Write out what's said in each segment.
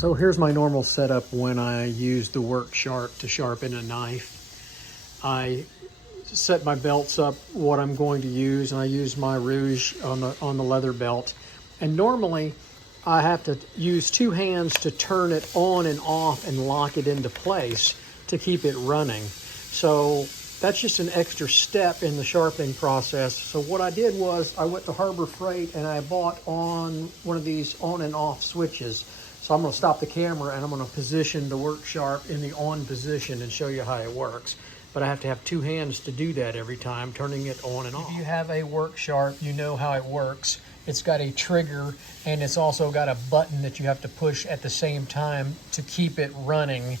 So here's my normal setup when I use the work sharp to sharpen a knife. I set my belts up what I'm going to use, and I use my rouge on the leather belt. And normally I have to use two hands to turn it on and off and lock it into place to keep it running. So that's just an extra step in the sharpening process. So what I did was I went to Harbor Freight and I bought on one of these on and off switches. So I'm going to stop the camera and I'm going to position the work sharp in the on position and show you how it works. But I have to have two hands to do that every time, turning it on and off. If you have a work sharp, you know how it works. It's got a trigger and it's also got a button that you have to push at the same time to keep it running.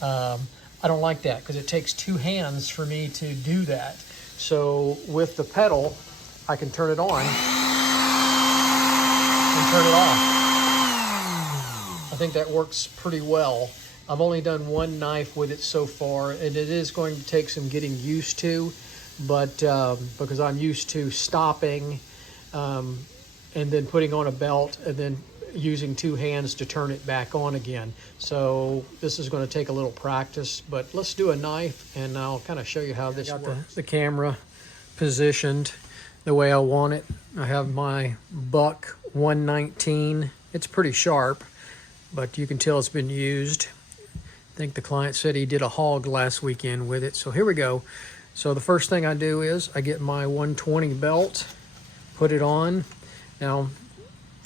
I don't like that because it takes two hands for me to do that. So with the pedal, I can turn it on and turn it off. I think that works pretty well. I've only done one knife with it so far, and it is going to take some getting used to, but because I'm used to stopping and then putting on a belt and then using two hands to turn it back on again. So this is going to take a little practice, but let's do a knife and I'll kind of show you how this works. The camera positioned the way I want it. I have my Buck 119. It's pretty sharp, but you can tell it's been used. I think the client said he did a hog last weekend with it. So here we go. So the first thing I do is I get my 120 belt, put it on. Now,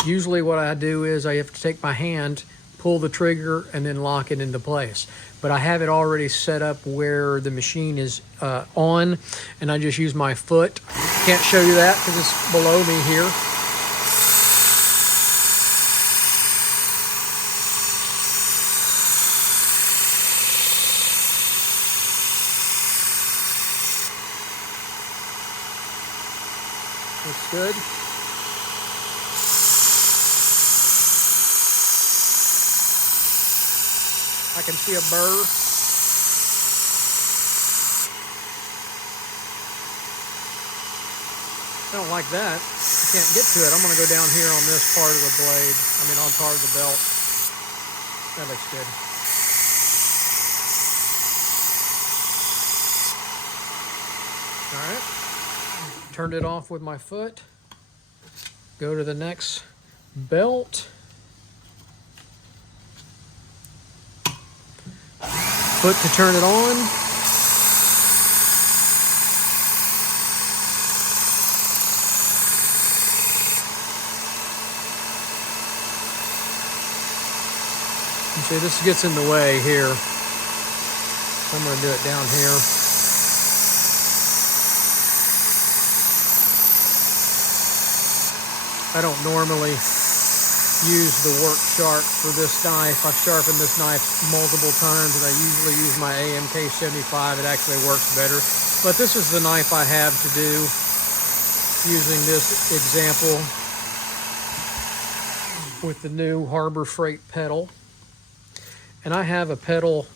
usually what I do is I have to take my hand, pull the trigger, and then lock it into place. But I have it already set up where the machine is on, and I just use my foot. Can't show you that because it's below me here. Looks good. I can see a burr. I don't like that. I can't get to it. I'm going to go down here on this part of the blade. I mean, on part of the belt. That looks good. All right. Turned it off with my foot. Go to the next belt. Foot to turn it on. You see, this gets in the way here. So I'm going to do it down here. I don't normally use the work sharp for this knife. I've sharpened this knife multiple times and I usually use my AMK 75. It actually works better. But this is the knife I have to do using this example with the new Harbor Freight pedal. And I have a pedal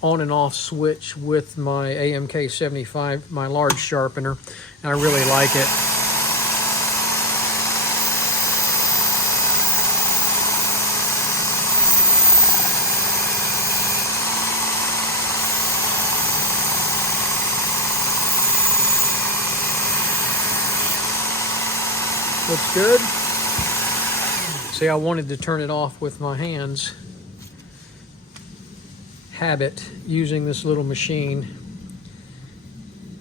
on and off switch with my AMK 75, my large sharpener, and I really like it. Looks good. See, I wanted to turn it off with my hands. Habit using this little machine.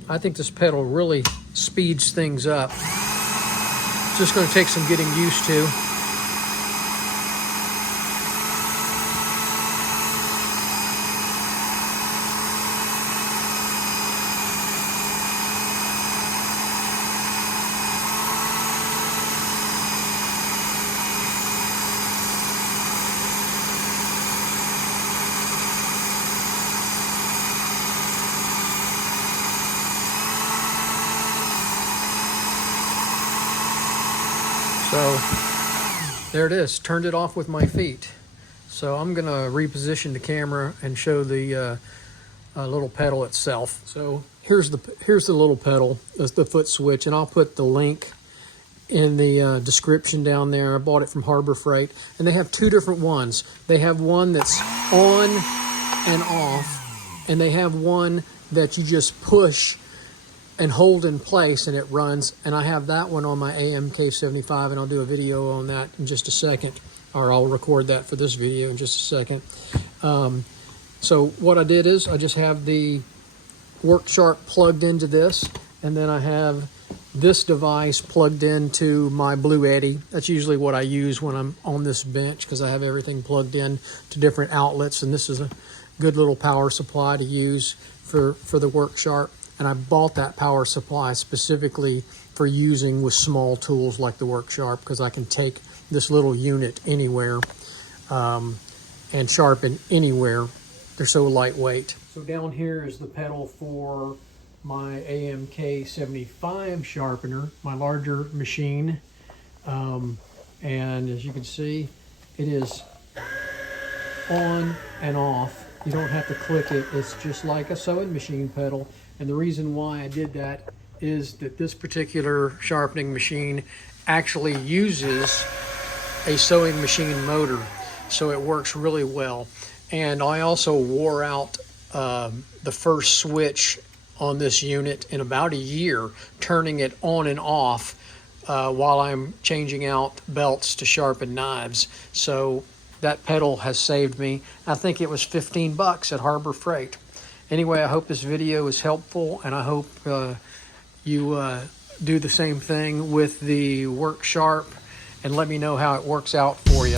I think this pedal really speeds things up. It's just going to take some getting used to. So there it is, turned it off with my feet. So I'm gonna reposition the camera and show the little pedal itself. So here's the little pedal, that's the foot switch, and I'll put the link in the description down there. I bought it from Harbor Freight, and they have two different ones. They have one that's on and off, and they have one that you just push and hold in place and it runs, and I have that one on my AMK75, and I'll do a video on that in just a second, or I'll record that for this video in just a second. So what I did is I just have the Work Sharp plugged into this, and then I have this device plugged into my Blue Eddy. That's usually what I use when I'm on this bench, because I have everything plugged in to different outlets, and this is a good little power supply to use for the Work Sharp. And I bought that power supply specifically for using with small tools like the Work Sharp, because I can take this little unit anywhere and sharpen anywhere. They're so lightweight. So down here is the pedal for my AMK75 sharpener, my larger machine. And as you can see, it is on and off. You don't have to click it. It's just like a sewing machine pedal. And the reason why I did that is that this particular sharpening machine actually uses a sewing machine motor, so it works really well. And I also wore out the first switch on this unit in about a year, turning it on and off while I'm changing out belts to sharpen knives. So that pedal has saved me. I think it was 15 bucks at Harbor Freight. Anyway, I hope this video is helpful, and I hope you do the same thing with the Work Sharp, and let me know how it works out for you.